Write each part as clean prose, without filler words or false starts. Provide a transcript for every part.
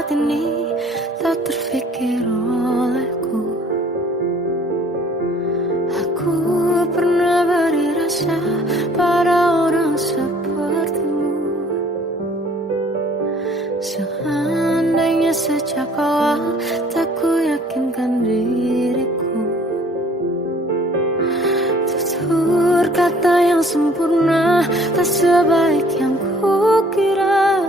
saat ini tak terfikir olehku. Aku pernah beri rasa pada orang sepertimu. Seandainya sejak awal tak ku yakinkan diriku. Tutur kata yang sempurna tak sebaik yang kukira.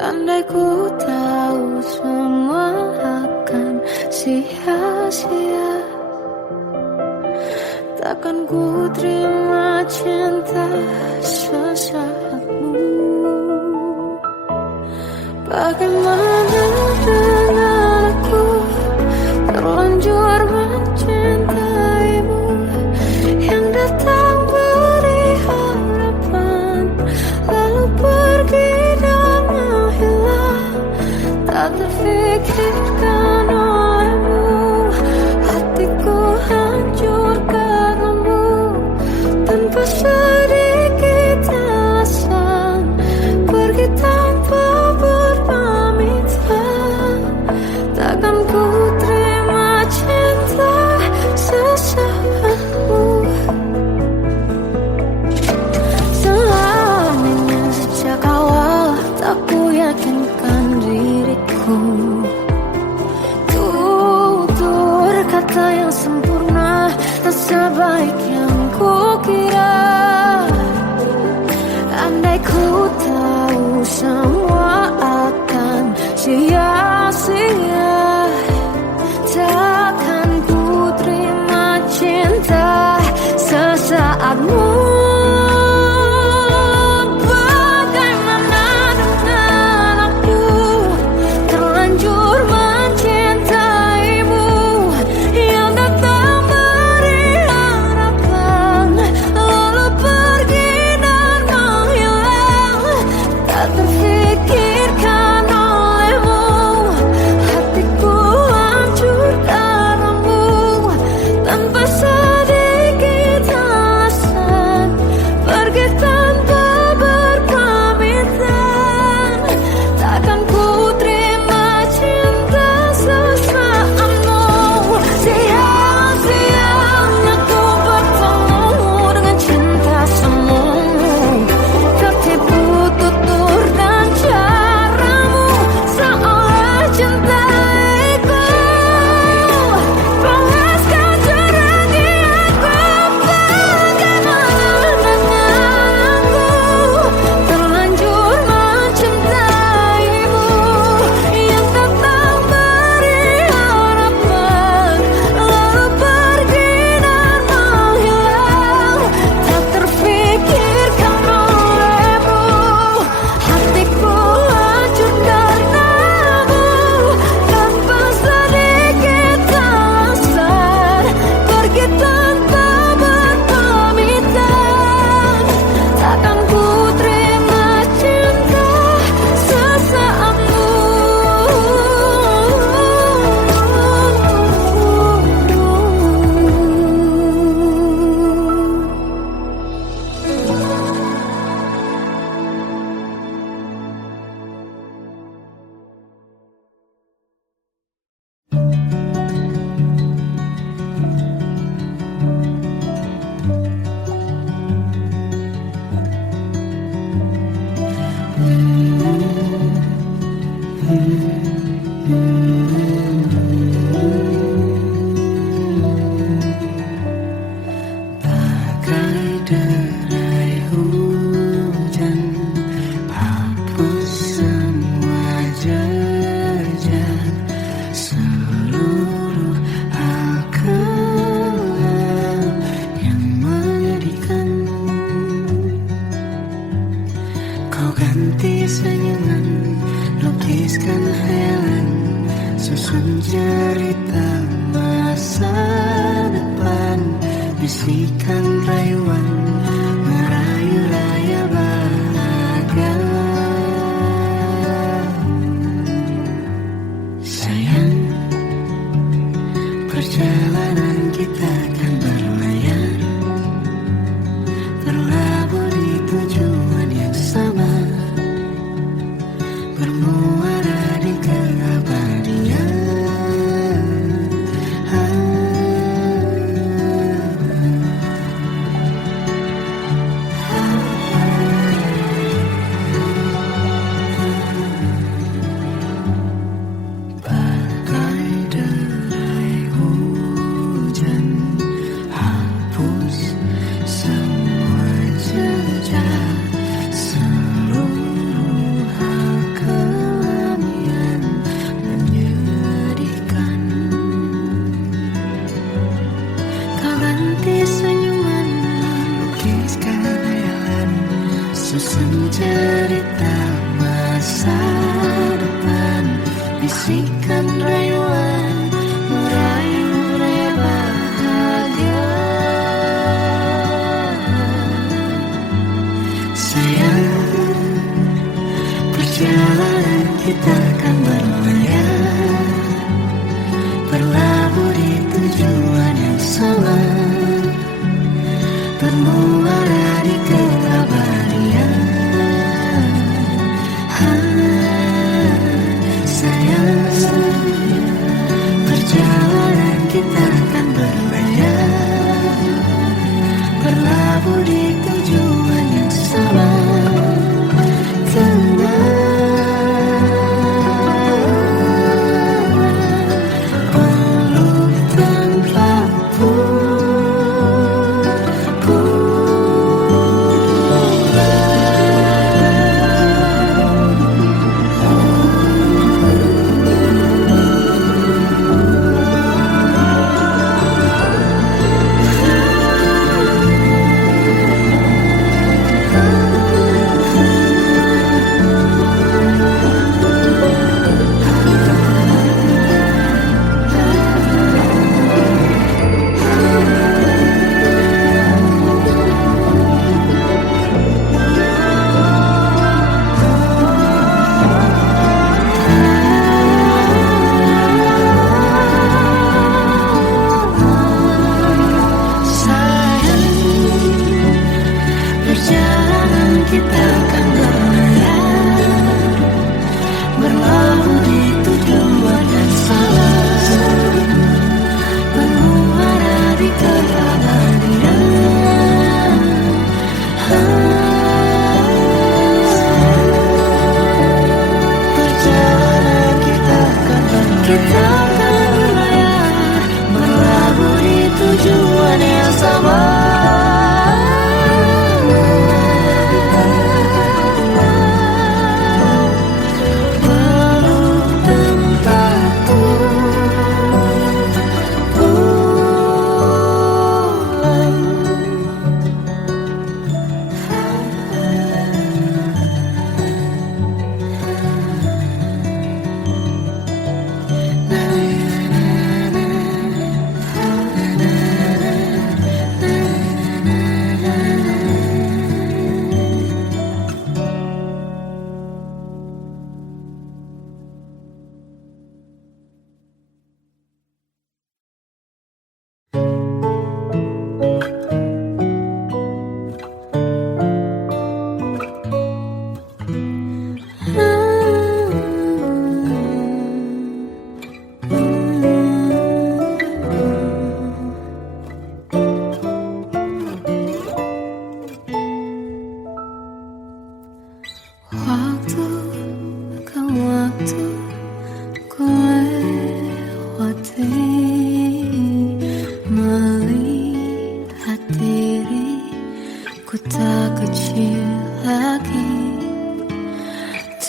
Andai ku tahu semua akan sia-sia, takkan ku terima cinta sesaatmu. Bagaimana dengan aku terlanjur mencintaimu, yang datang beri harapan lalu pergi dan menghilang, tak terfikirkan olehmu. Hatiku hancur karenamu tanpa sedikit alasan, pergi tanpa berpamitan. Takkan ku terima cinta sesaatmu. Selamanya sejak awal tak ku yakinkan diriku. Tutur kata yang sempurna tak sebaik yang kukira. Andai ku tahu semua akan sia-sia, takkan ku terima cinta sesaatmu. Bagaimana dengan aku terlanjur mencintaimu, yang datang beri harapan lalu pergi dan menghilang, tak terfikirkan olehmu. Hatiku hancur karenamu tanpa sedikit alasan, pergi tanpa berpamitan. Takkan ku terima cinta sesaatmu. Siang-siangnya ku bertemu dengan cinta semu, tertipu tutur dan caramu, seolah cintaiku panaskan jerangi aku. Bagaimana dengan aku terlanjur mencintaimu, yang datang beri harapan lalu pergi dan menghilang, tak terfikirkan olehmu. Hatiku hancur karenamu tanpa sedikit alasan, pergi tanpa berpamitan. Takkan ku terima cinta sesaatmu. Bagai derai hujan, hapus semua jejak seluruh hal yang menyedihkan. Kau ganti senyuman, lukiskan hayalan, susun cerita masa depan, bisikan rayuan, merayu raya bahagia. Sayang, perjalanan kita kan berlayar, terlabur di tujuan yang sama, bermula bisikan rayuan merayu raya bahagia. Sayang, perjalanan kita akan berlayar, berlabuh di tujuan yang sama, bermuara di keabadian. Sayang, perjalanan kita akan berlayar, berlabuh di tujuan yang sama. Kita akan berlayar, berlabuh di tujuan yang sama, bermuara di keabadian. Perjalanan kita akan berlayar, berlabuh di tujuan yang sama.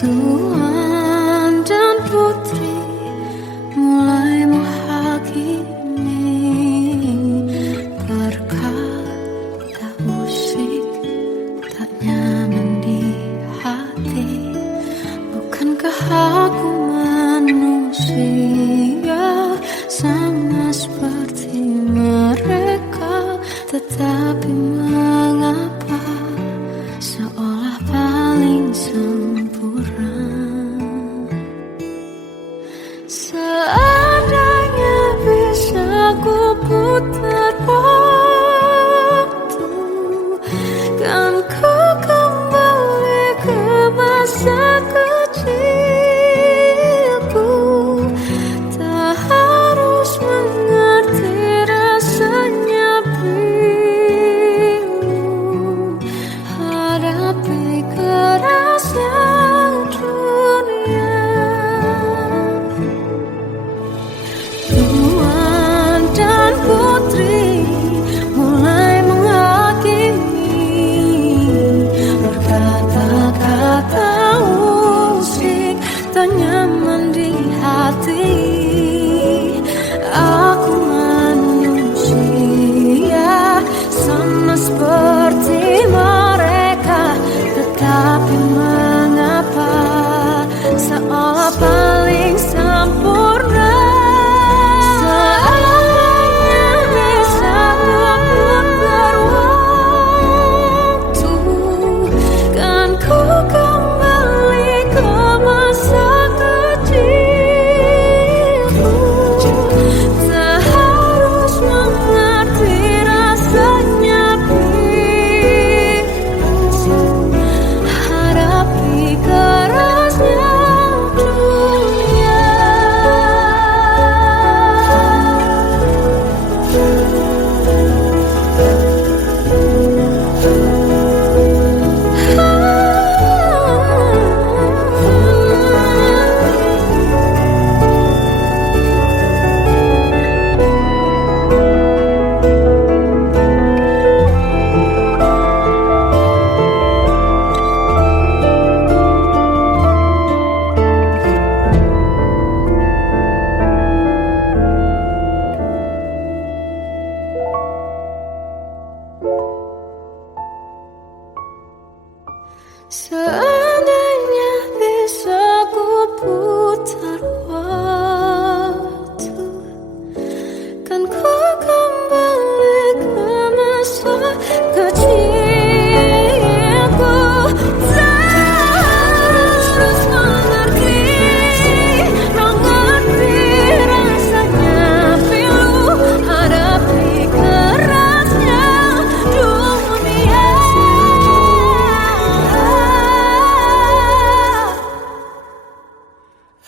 Tuan dan putri mulai menghakimi berkata musik tak nyaman di hati. Bukankah aku manusia sama seperti mereka, tetapi mengapa seolah paling sempurna? Seandainya bisa ku putar waktu, kan ku kembali ke masa kecilku. Tak harus mengerti rasanya beri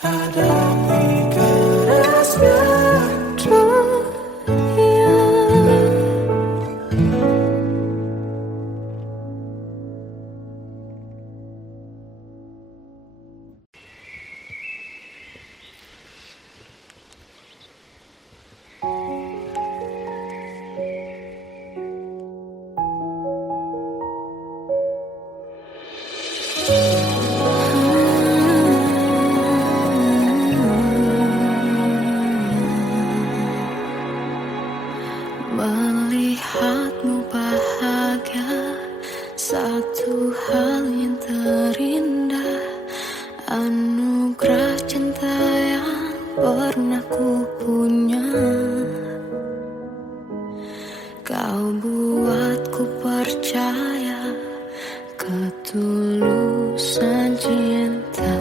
hadapi kerasnya dunia. Melihatmu bahagia, satu hal yang terindah, anugerah cinta yang pernah ku punya. Kau buatku percaya ketulusan cinta,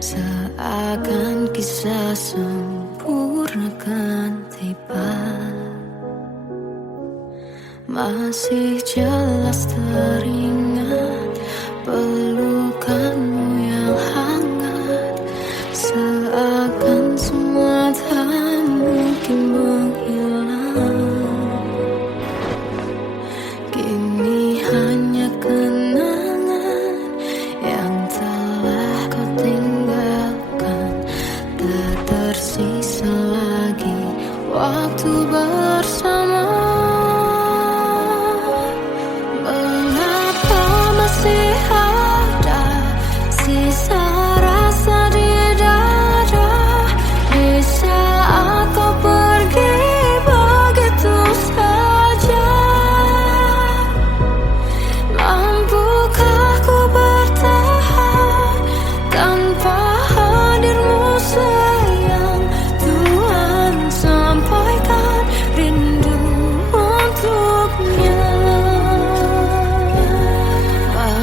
seakan kisah sempurna kan tiba. Masih jelas teringat pelukanmu yang hangat, seakan semua tak mungkin menghilang. Kini hanya kenangan yang telah kau tinggalkan, tak tersisa lagi waktu bersama. Sisa rasa di dada di saat kau pergi begitu saja. Mampukah ku bertahan tanpa hadirmu sayang? Tuhan sampaikan rindu untuknya.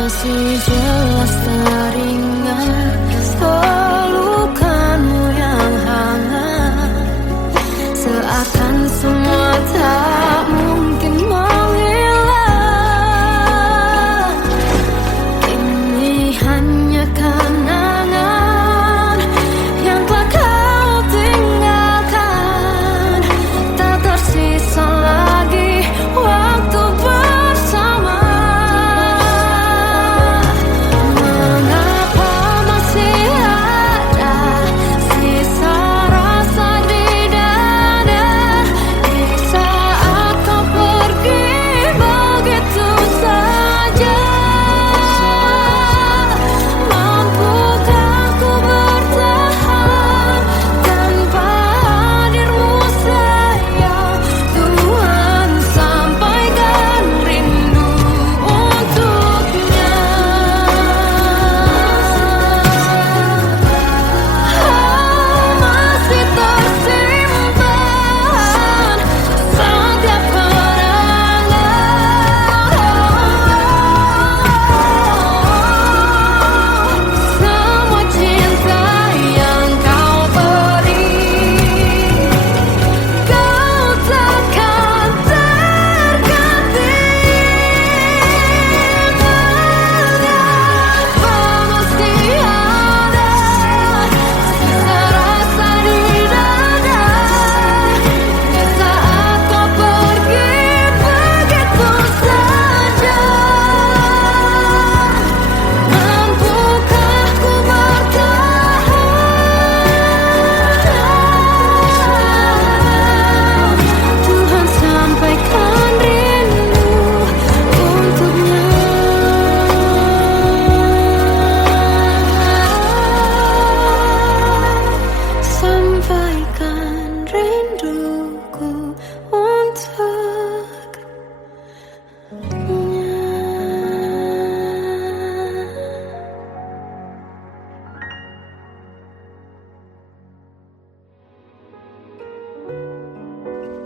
Masih jelas teringat pelukanmu yang hangat, seakan semua tak mungkin menghilang. Kini hanya kenangan yang telah kau tinggalkan, tak tersisa lagi waktu bersama.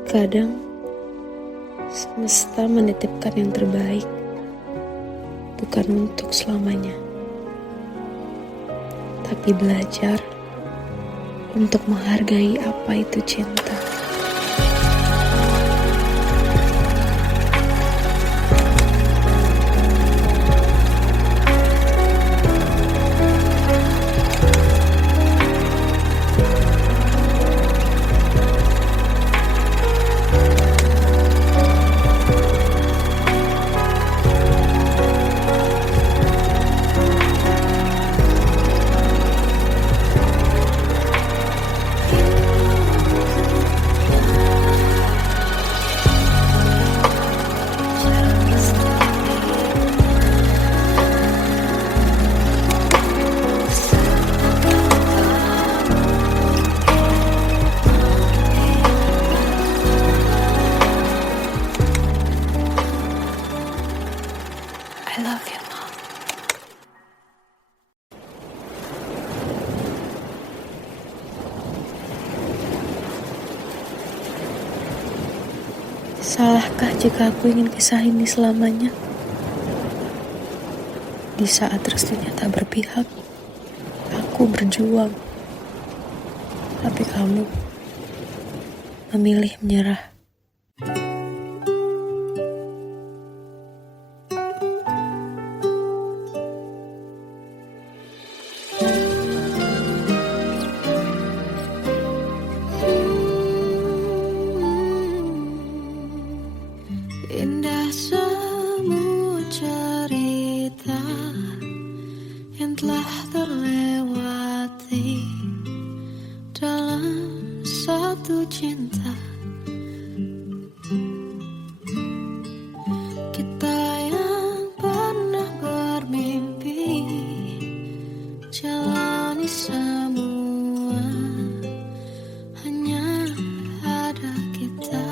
Kadang semesta menitipkan yang terbaik, bukan untuk selamanya, tapi belajar untuk menghargai apa itu cinta. Salahkah jika aku ingin kisah ini selamanya? Di saat restunya tak berpihak, aku berjuang. Tapi kamu memilih menyerah. Indah semua cerita yang telah terlewati dalam satu cinta. Kita yang pernah bermimpi jalani semua, hanya ada kita.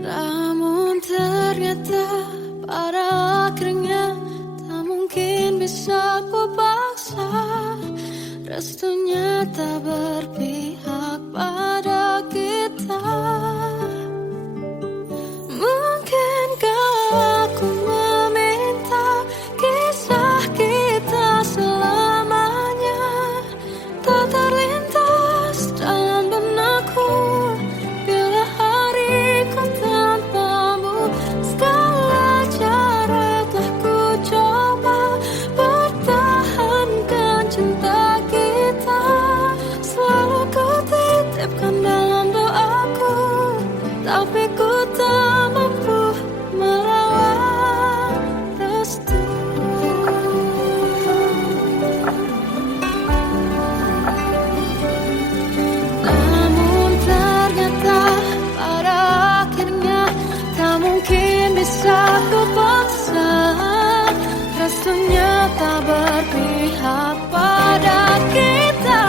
Namun ternyata pada akhirnya tak mungkin bisa ku paksa. Restunya tak berpihak pada kita. Mungkinkah aku meminta kisah kita selamanya tak terlintas dalam benakku bila hariku tanpamu. Segala cara telah ku coba pertahankan cinta kita. Selalu ku titipkan dalam doaku, tapi ku tak mampu melawan restu. Namun ternyata pada akhirnya tak mungkin bisa ku paksa. Restunya tak berpihak pada kita.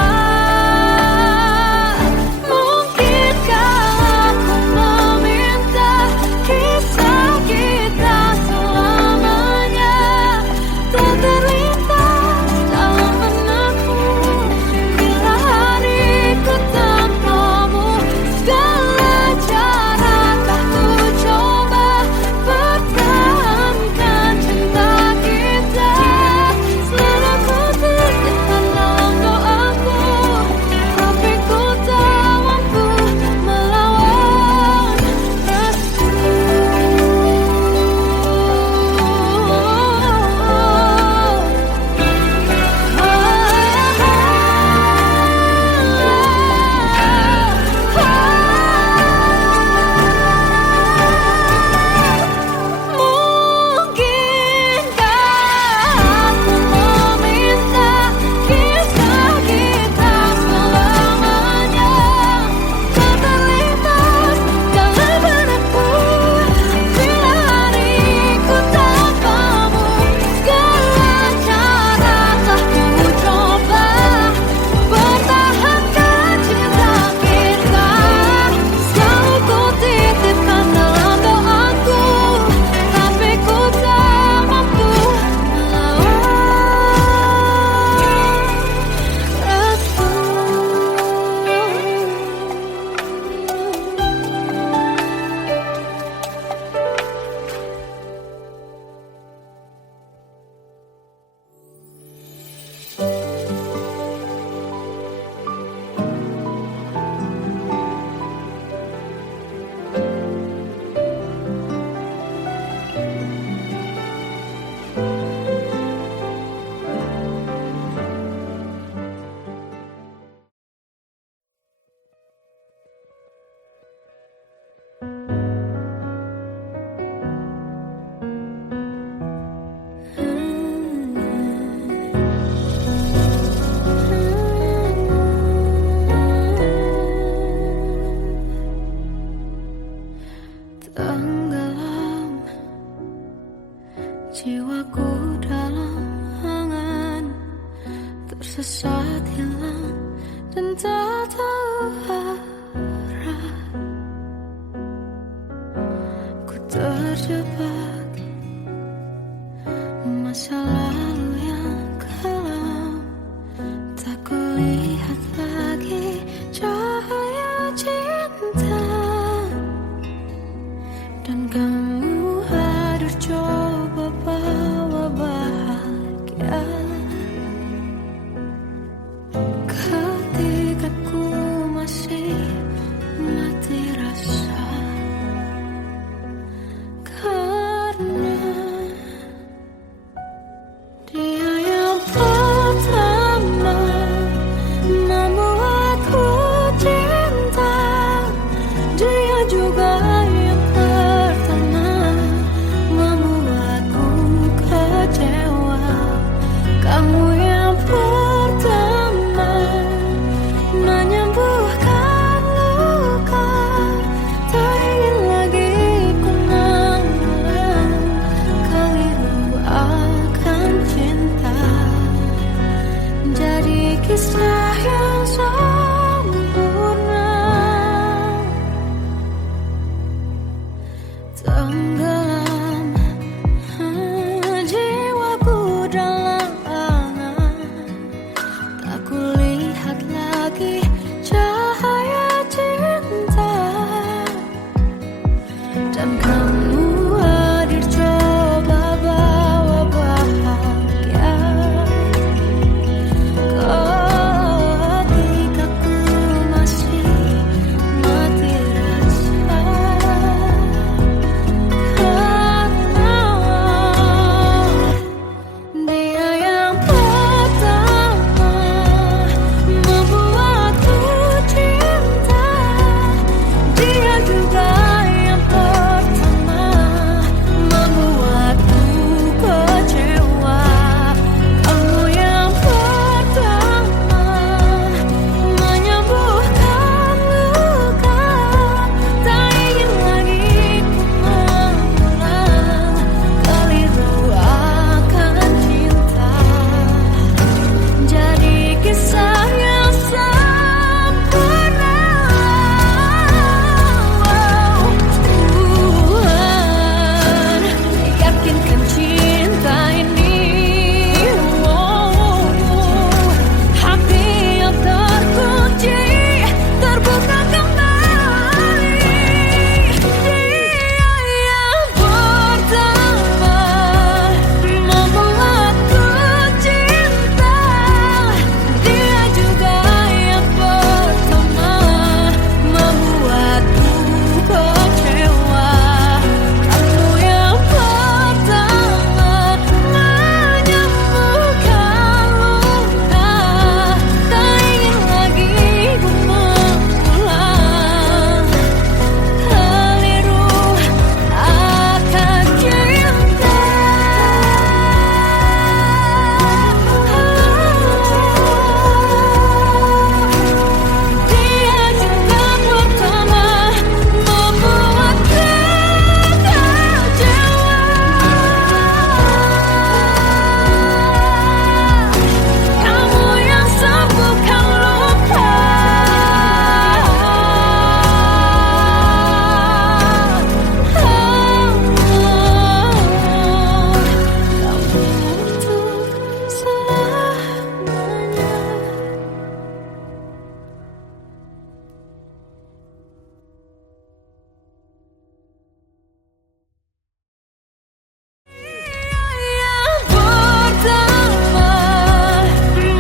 Mungkinkah aku meminta kisah kita selamanya tak terlintas dalam benakku bila hariku tanpamu. Segala cara telah ku coba pertahankan cinta kita. Selalu ku titipkan dalam doaku, tapi ku tak mampu melawan restu. Mungkinkah aku meminta kisah kita selamanya tak terlintas dalam benakku bila hariku tanpamu. Segala cara telah ku coba pertahankan cinta kita. Selalu ku titipkan dalam doaku, tapi ku tak mampu melawan restu. Tenggelam jiwaku dalam angan, tersesat hilang dan tak tahu arah. Ku terjebak masa lalu yang kelam, tak kulihat lagi cahaya cinta. kisah yang sempurna, tenggelam jiwaku dalam angan, tak kulihat lagi cahaya cinta, dan kamu hadir coba bawa bahagia ketika ku masih mati rasa, karena dia yang pertama membuatku cinta, dia juga yang pertama membuatku kecewa. Kamu yang pertama menyembuhkan luka, tak ingin lagi ku mengulang keliru akan cinta. Jadi kisah yang sempurna. Tuhan yakinkan cinta ini, hati yang terkunci terbuka kembali. Dia yang pertama membuatku cinta, dia juga yang pertama membuatku kecewa. Kamu yang pertama menyembuhkan luka, tak ingin lagi ku mengulang keliru akan cinta. Dia juga pertama membuatku kecewa. Kamu yang sembuhkan luka, kamu untuk selamanya. Yang pertama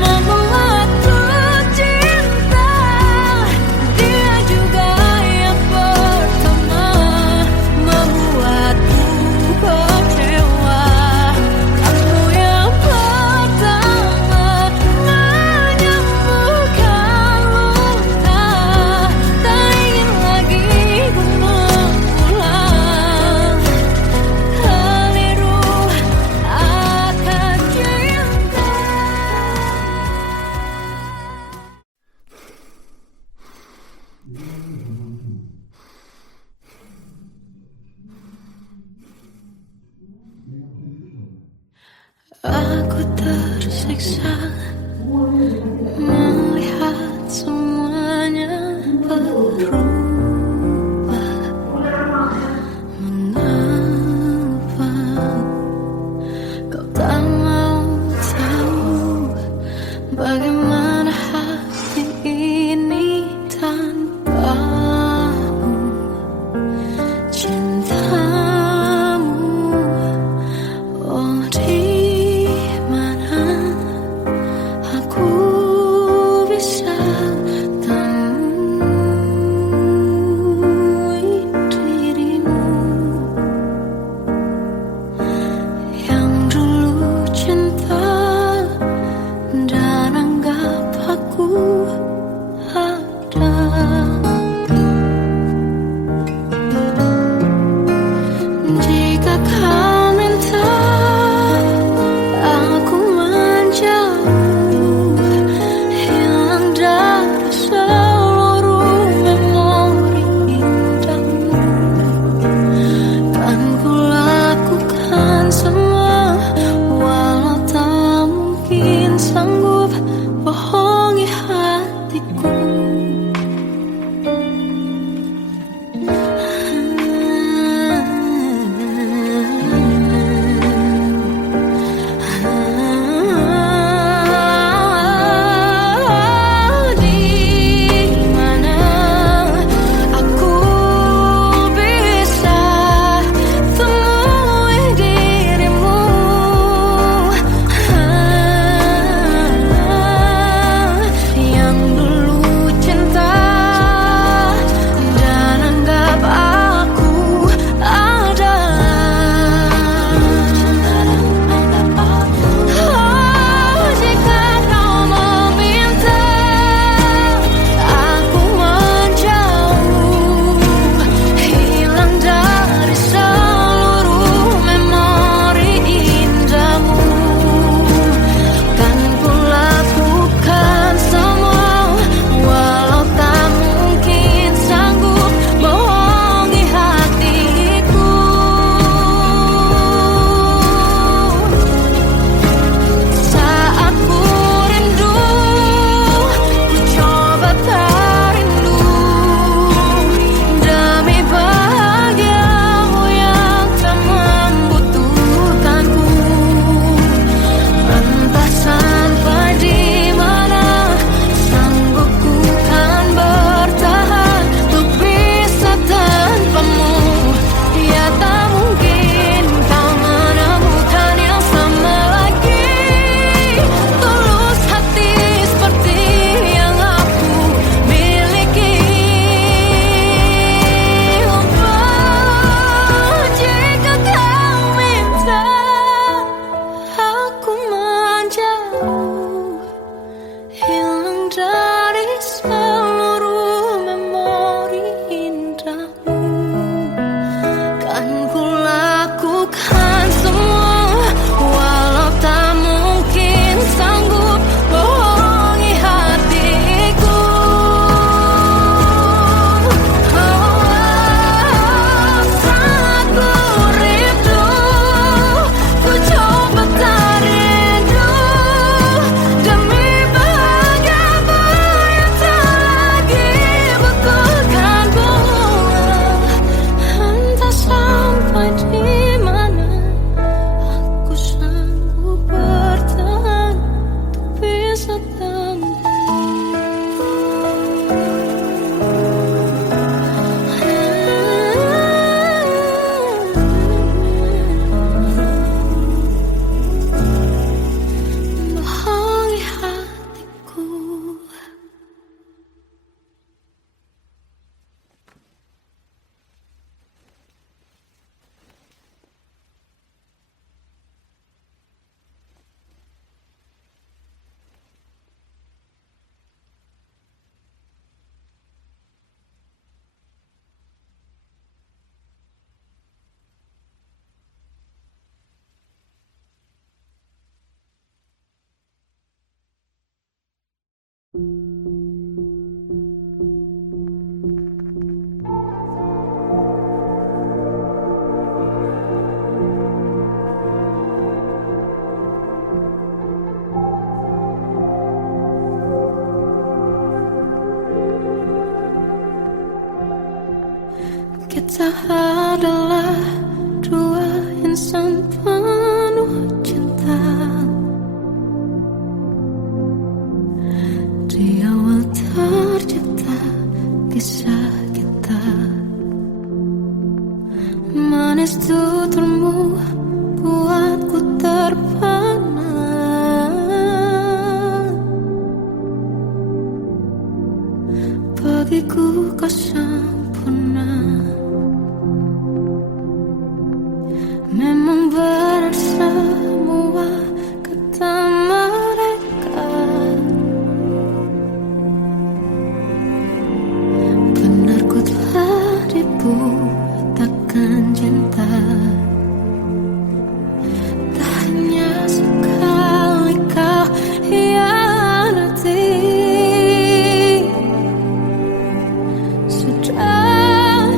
membuatku cinta, dia juga yang pertama membuatku kecewa. Kamu yang pertama menyembuhkan luka, tak ingin lagi ku mengulang keliru akan cinta. Aku tersiksa melihat semuanya berubah. Mengapa kau tak mau tahu bagaimana hati ini tanpamu? Cintamu, oh di mana aku bisa temui dirimu yang dulu cinta dan anggap aku ada. Jika kau minta aku menjauh, hilang dari seluruh memori indahmu, kan ku lakukan semua walau tak mungkin sanggup bohong Kita adalah dua insan penuh cinta. Di awal tercipta kisah kita, manis tuturmu buatku terpana. Bagiku kau sempurna. Memang benar semua kata mereka, benar ku telah dibutakan cinta. Tak hanya sekali kau hianati, sudah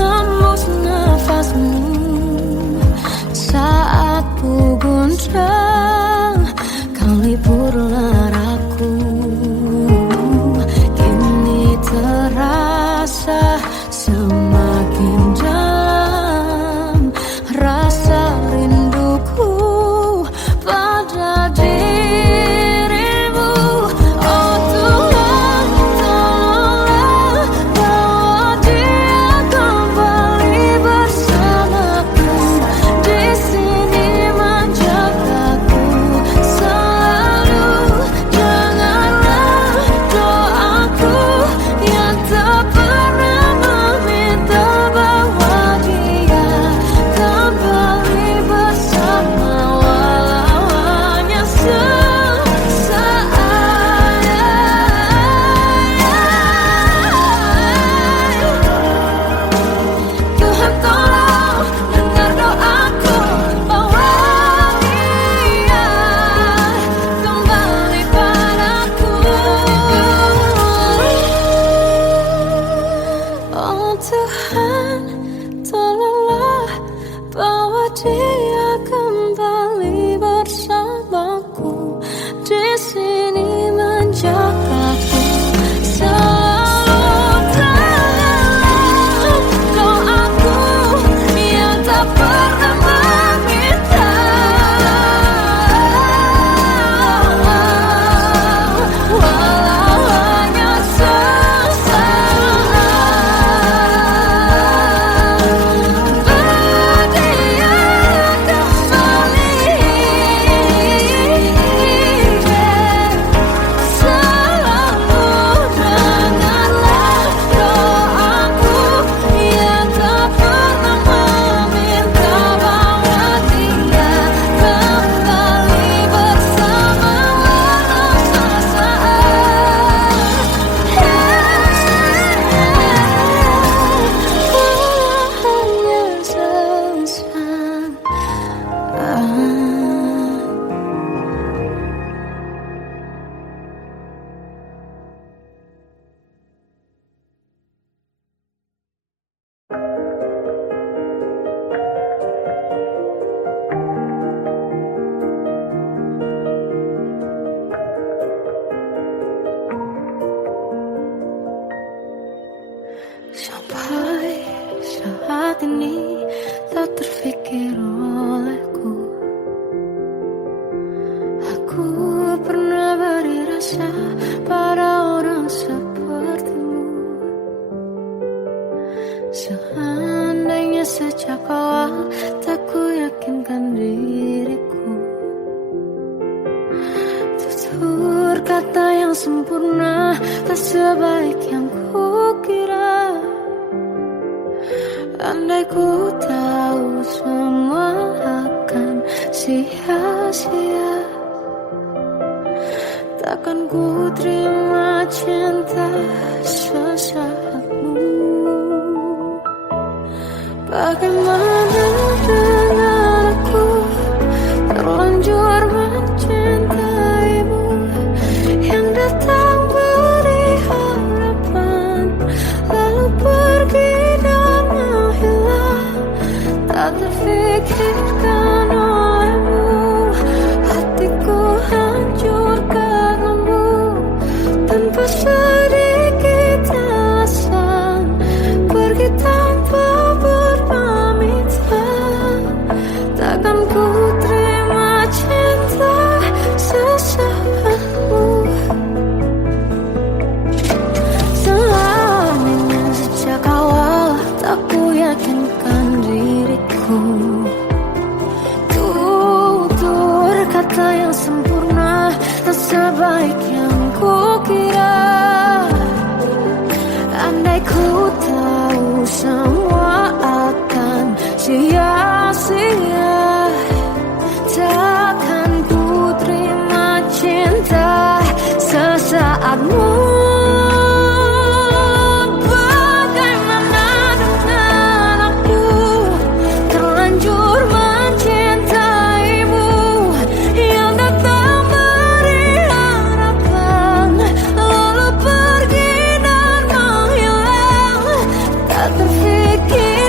hembus nafasmu saat ku gundah, kau liburlah aku. Kini terasa semakin dalam rasa rinduku pada dirimu. Oh Tuhan, tolonglah bawa dia kembali bersamaku. Di sini menjagaku selalu. Janganlah doaku yang tak pernah meminta bawa dia kembali bersama, walau hanya sesaat. Tuhan tolong dengar doaku, bawa dia kembali padaku. Oh Tuhan, tolonglah bawa dia kembali bersamaku. Di sini menjagaku selalu. Janganlah doaku yang tak pernah meminta, walau hanya sesaat. Bawa dia kembali selalu. Dengarlah doaku yang tak pernah meminta, bawa dia kembali bersama, walau sesaat. Hanya sesaat. Sampai saat ini tak terfikir olehku, aku pernah beri rasa pada orang sepertimu. Seandainya sejak awal tak ku yakinkan diriku, tutur kata yang sempurna tak sebaik yang ku kira. Andai ku tahu semua akan sia-sia, takkan ku terima cinta sesaatmu. Bagaimana dengan aku terlanjur mencintaimu, yang datang beri harapan lalu pergi dan menghilang, tak terfikirkan olehmu. Hatiku hancur karenamu, tanpa sedikit alasan, pergi tanpa berpamitan. Takkan ku terima cinta sesaatmu. Selamanya sejak awal tak ku yakinkan diriku, tutur kata yang sempurna tak sebaik yang ku kira. Andai ku tahu semua akan sia-sia, takkan ku terima cinta sesaatmu. Bagaimana dengan aku terlanjur mencintaimu, yang datang beri harapan lalu pergi dan menghilang, tak terfikir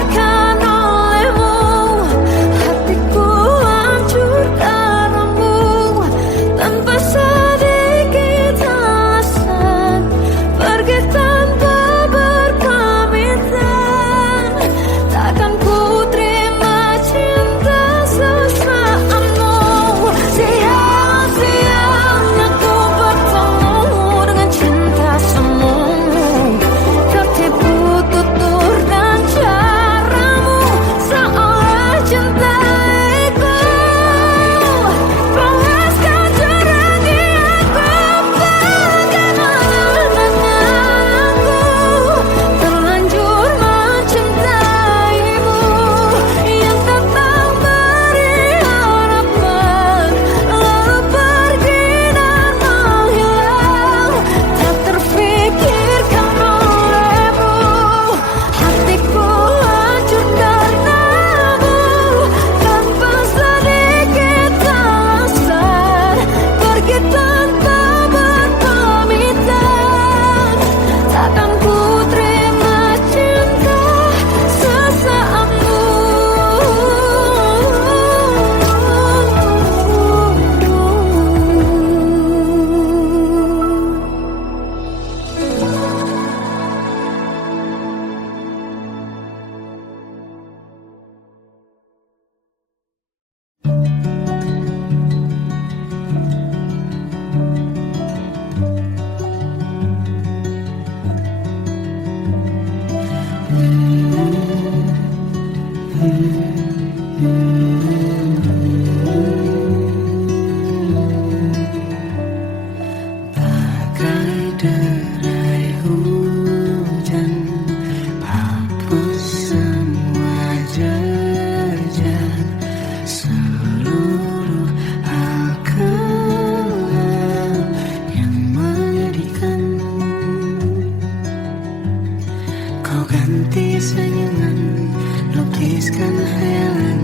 lukiskan hayalan,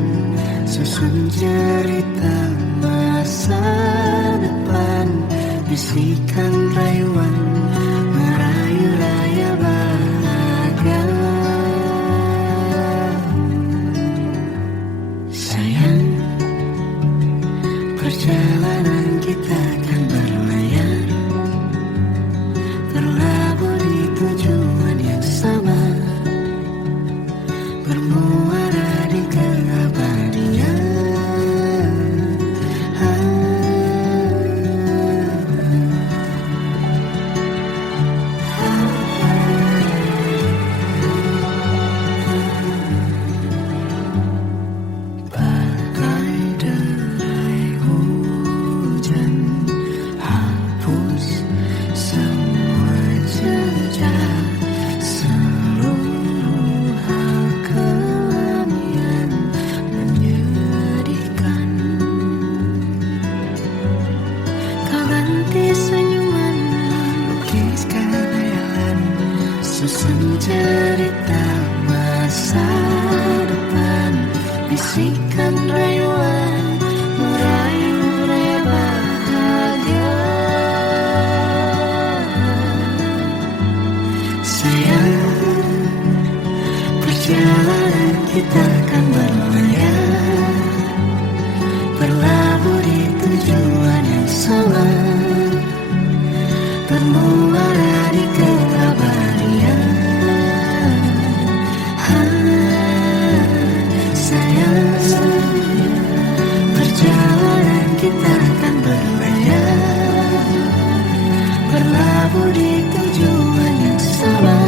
susun cerita masa depan, bisikan rayuan, merayu raya bahagia. Sayang, perjalanan kita akan berlayar, berlabuh di tujuan yang sama, bermuara di keabadian. Bagai derai hujan, hapus semua jejak, seluruh hal kelam yang menyedihkan. Kau ganti senyuman, lukiskan hayalan, susun cerita masa depan, bisikan rayuan, merayu raya bahagia. Sayang, perjalanan kita akan berlayar, berlabuh di tujuan yang sama, bermuara di keabadian. Sayang, perjalanan kita akan berlayar, berlabuh di tujuan yang sama,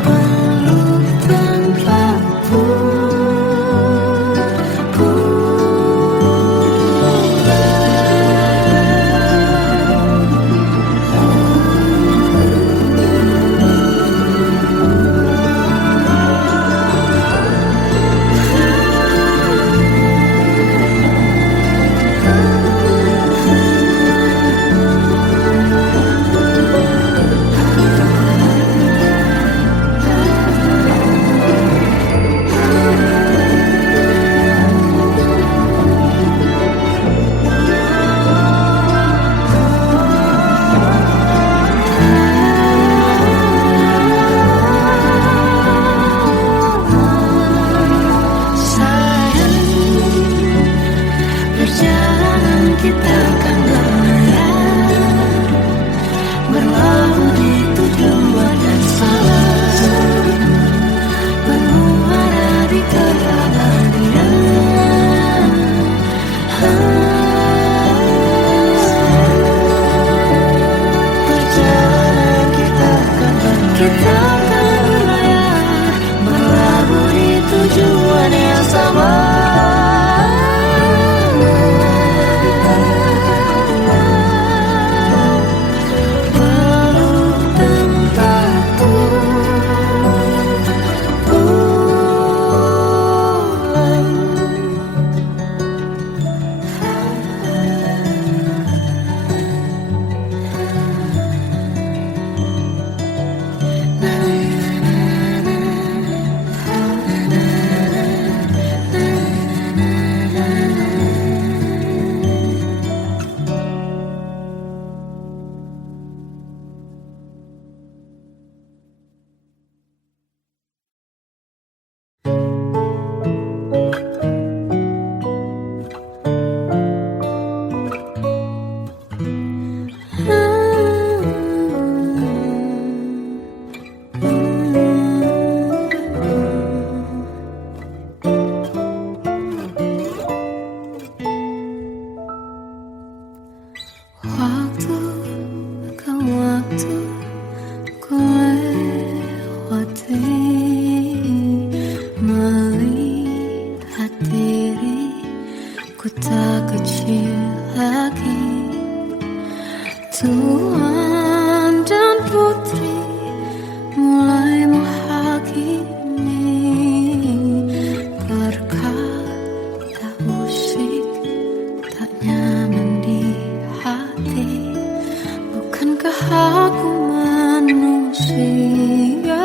peluk tanpa kita akan berlayar, berlabuh di tujuan yang sama, bermuara di keabadian. Perjalanan kita akan berlayar, berlabuh di tujuan yang sama. Tuan dan putri mulai menghakimi berkata musik tak nyaman di hati. Bukankah Aku manusia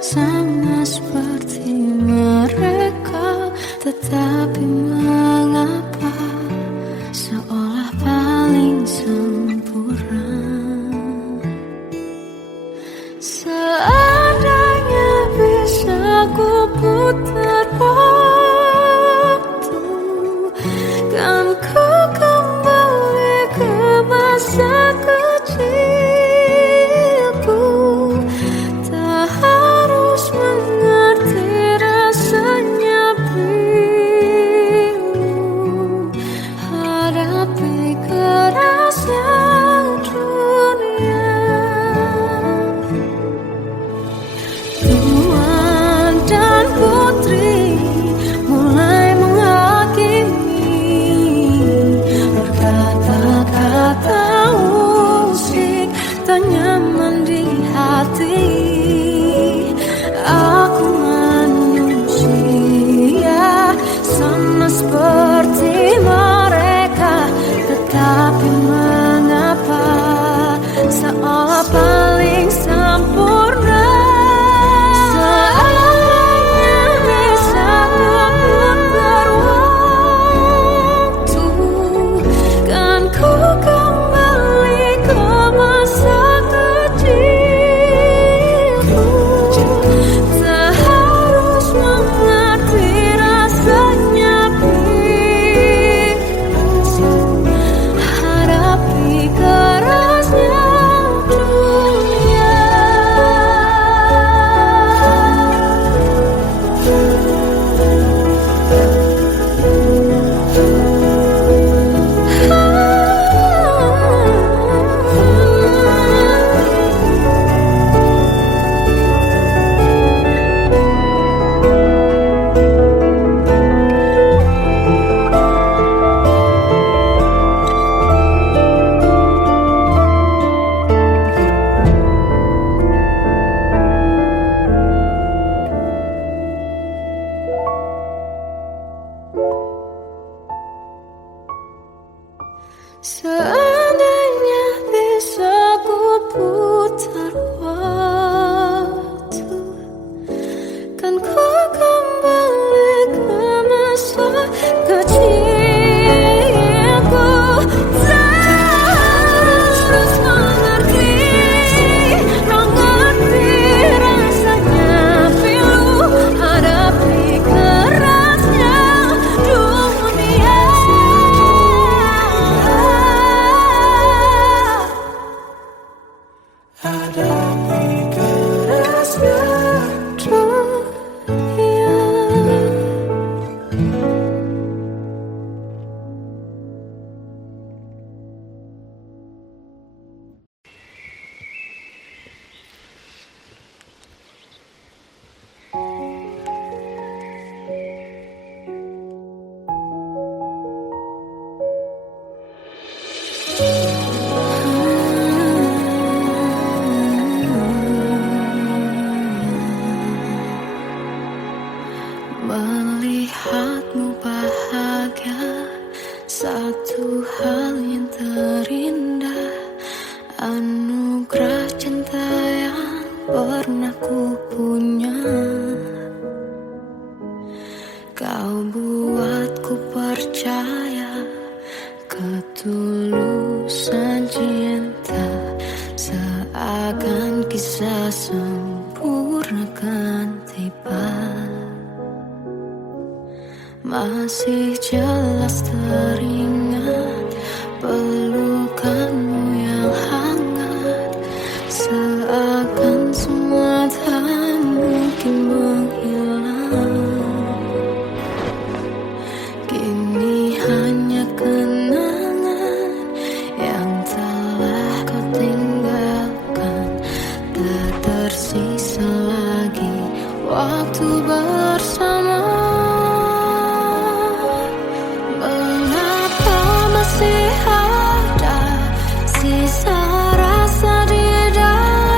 sama seperti mereka, tetapi mengapa seolah paling sempurna. Seandainya bisa ku putar waktu, kan ku kembali ke masa kecilku. Tak harus mengerti rasanya bingung hadapi kerasnya dunia. Tuan dan putri mulai menghakimi, berkata-kata musik tak nyaman di hati. Aku manusia sama seperti mereka, tetapi mengapa seolah paling sempurna. Seandainya bisa ku putar waktu, kan ku kembali ke masa kecilku. Tak harus mengerti rasanya bingung hadapi kerasnya dunia. Seandainya bisa ku putar waktu, kan ku kembali ke masa kecilku. Tak harus mengerti rasanya pilu hadapi kerasnya dunia. Hadapi kerasnya dunia. Melihatmu bahagia, satu hal yang terindah, anugerah cinta yang pernah ku punya. Kau buatku percaya ketulusan cinta, seakan kisah sempurna kan tiba. Masih jelas teringat pelukanmu yang hangat, seakan semua tak mungkin menghilang. Kini hanya kenangan yang telah kau tinggalkan, tak tersisa lagi waktu bersama. Masih ada sisa rasa di dalam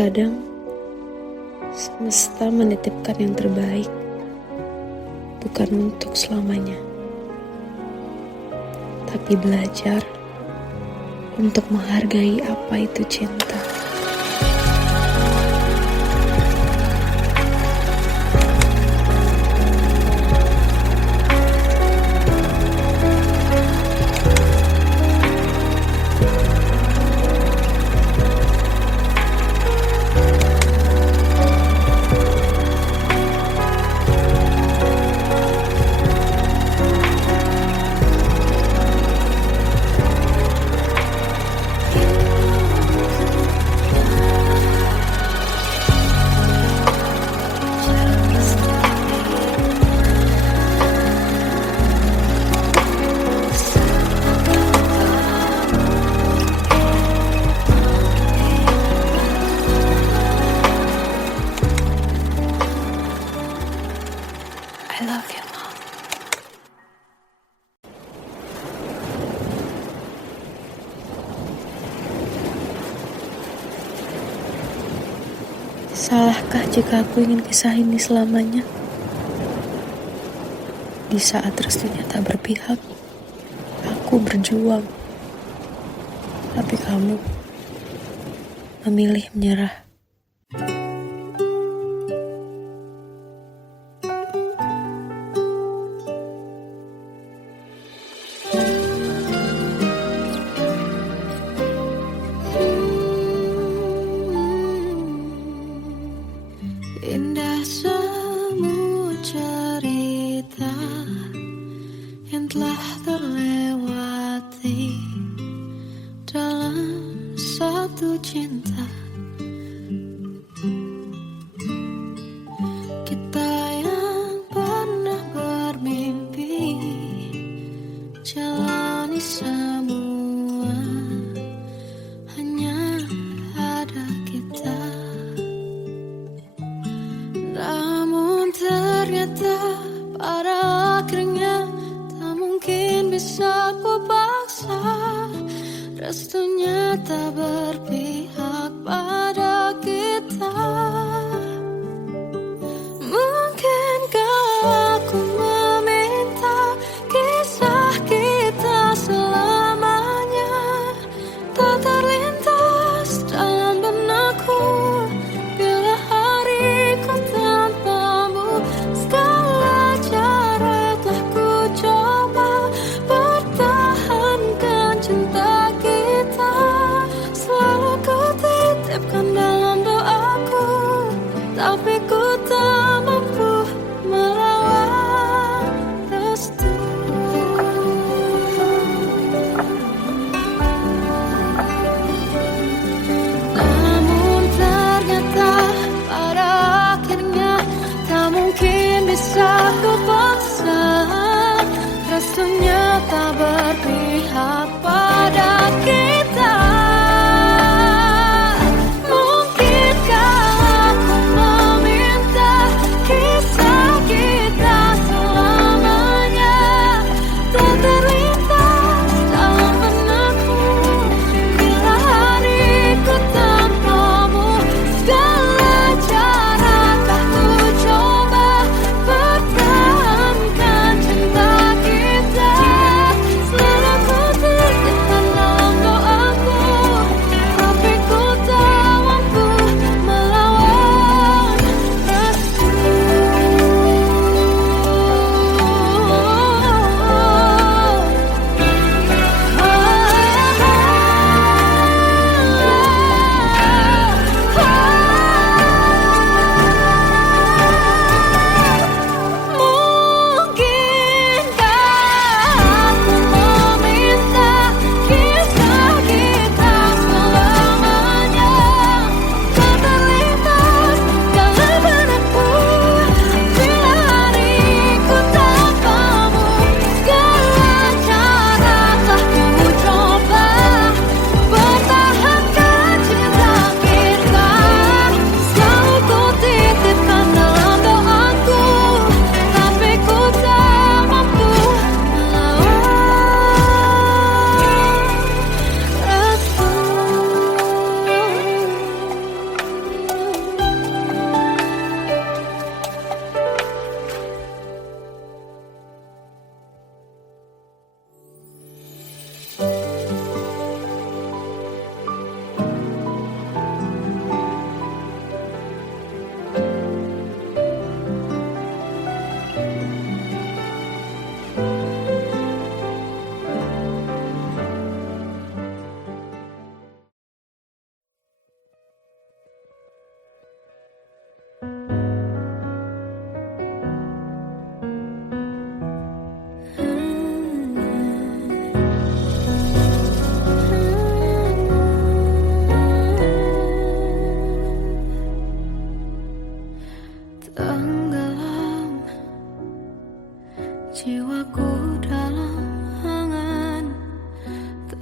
Terkadang semesta menitipkan yang terbaik, bukan untuk selamanya, tapi belajar untuk menghargai apa itu cinta. I love you, Mom. Salahkah jika aku ingin kisah ini selamanya? Di saat restunya tak berpihak, aku berjuang. Tapi kamu memilih menyerah. Indah semua cerita yang telah terlewati dalam satu cinta. Kita yang pernah bermimpi jalani semua, hanya ada kita. Namun ternyata pada akhirnya tak mungkin bisa ku paksa. Restunya tak berpihak pada kita. Mungkinkah aku meminta kisah kita selamanya tak terlintas dalam benakku bila hariku tanpamu. Segala cara telah ku coba pertahankan cinta kita, selalu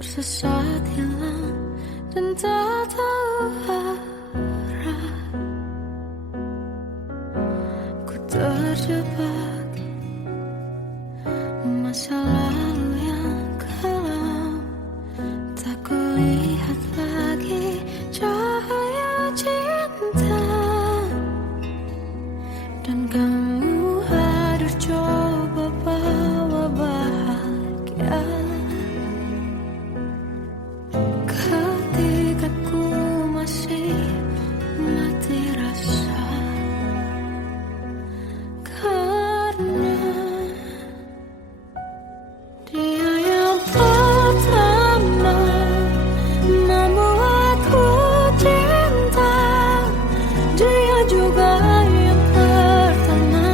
tersesat hilang dan tak tahu arah. Ku terjebak masa lalu yang kelam, tak kulihat lagi cahaya cinta. Dan kamu hadir coba bawa bahagia ketika ku masih mati rasa. Karena dia yang pertama membuatku cinta, dia juga yang pertama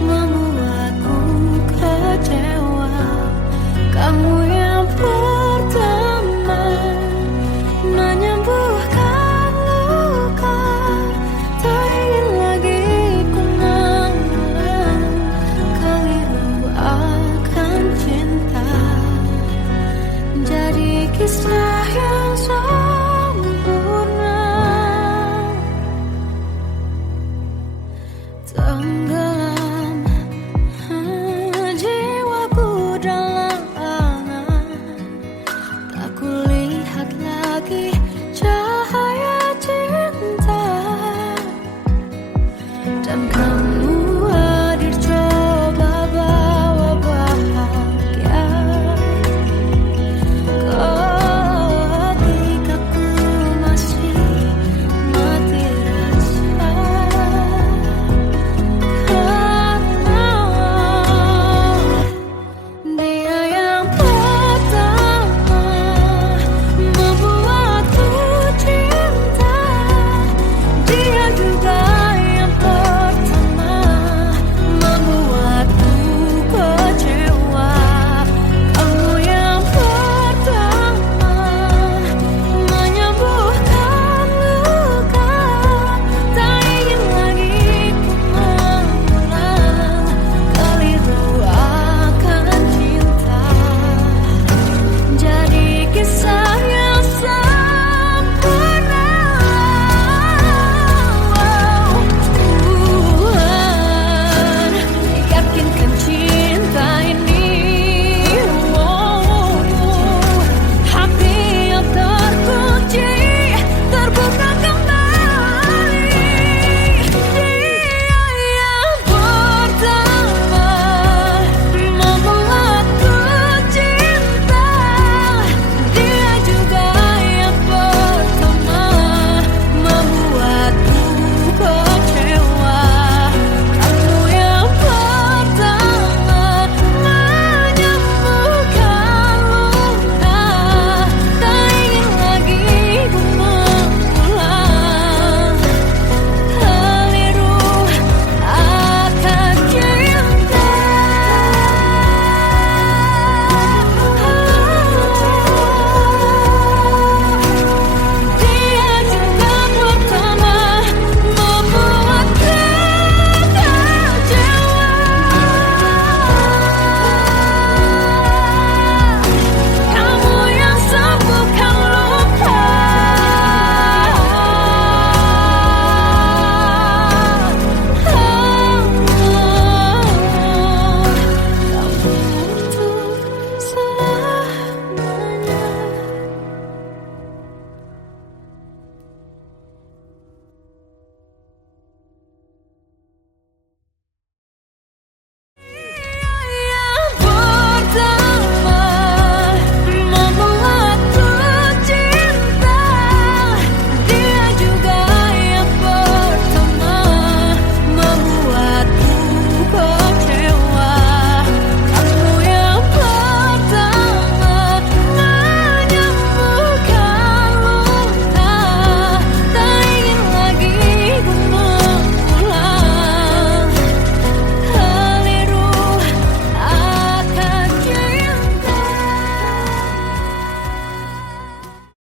membuatku kecewa. Kamu yang pertama menyembuhkan luka, tak ingin lagi ku mengulang keliru akan cinta. Jadi kisah yang